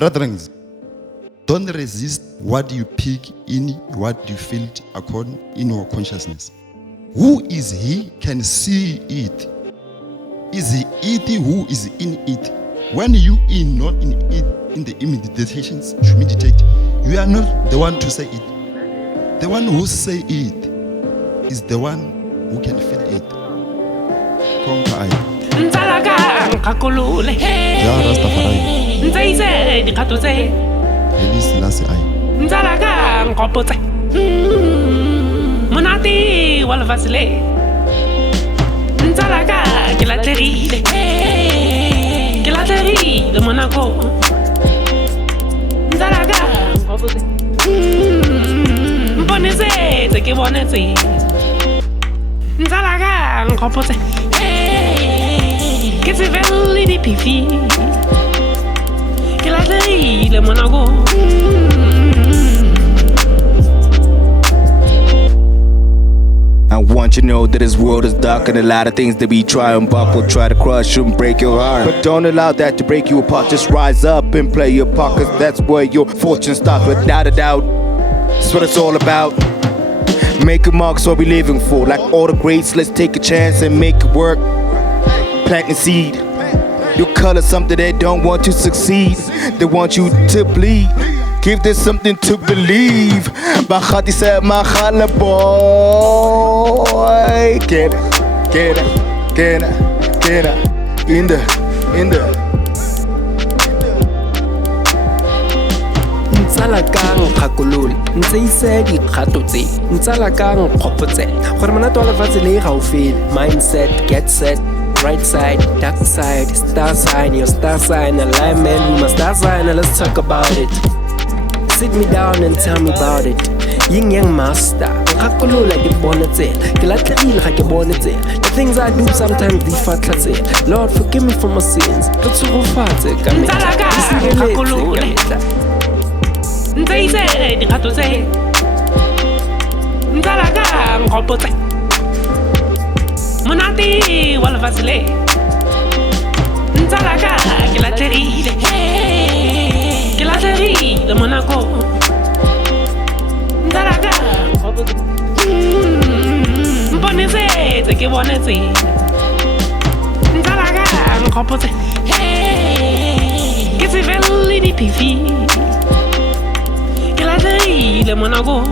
Brethren, don't resist what you pick in what you feel according in your consciousness. Who is he can see it? Is he it who is in it? When you are not in it, in the meditations to meditate, you are not the one to say it. The one who say it is the one who can feel it. Conquer I. Ya Rastafari. Release Lassie I. Monati wala facile. Nzalaka Kilateri de Monaco. Nzalaka Bonese te ke bonese. Nzalaka ngopotse. Que se veli di pifi. Kilateri de Monaco. I want you to know that this world is dark and a lot of things that we try and buckle, try to crush and break your heart. But don't allow that to break you apart. Just rise up and play your part, cause that's where your fortune starts, without a doubt. That's what it's all about. Make a mark's what we living for. Like all the greats, let's take a chance and make it work. Planting seed. Your color something they don't want to succeed. They want you to bleed. Give them something to believe. Bahati said, Mahala boy. Get it. In the. Ntsala kang kgakolole ntse ise dikgato tse ntsala kang kgopotse gore monate wa lefatshe le ga o fele mindset get set right side dark side star sign your star sign alignment we must star sign and let's talk about it. Sit me down and tell me about it. Yin yang master kgakolole ke bonetse ke latlhegile ga ke bonetse the things I do sometimes di fatlatse Lord forgive me for my sins re tsogofatse ka Ntsala kang kgakolole Ntsala kang ngopotse. Monati wala facile. Ntsala kang Kilateri de Monaco. Ntsala kang ngopotse. Bonese te ke bonese. Ntsala kang ngopotse. Ke se veli di pifi. Le Monaco.